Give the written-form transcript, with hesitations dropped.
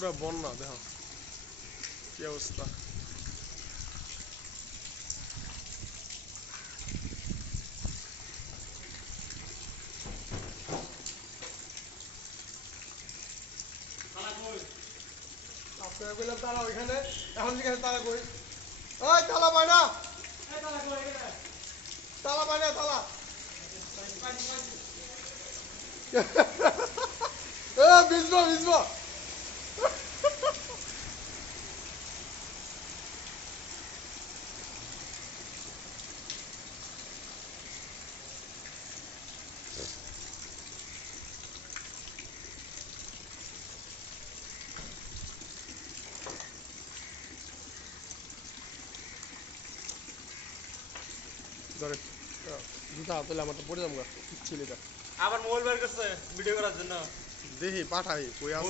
পুরো বন্যা দেখো কি অবস্থা। আপনারা কইলাম তারা ওইখানে, এখন যেখানে তারা কই, ওই তালা পায় না, তালা পায় না, তালা ভিজবো ভিজবো। ধরে জুতা তাহলে আমার তো পড়ে যাবো ছেলেটা আবার মোবাইল বের করছে ভিডিও করার জন্য। দেখি পাঠাই কই আছে।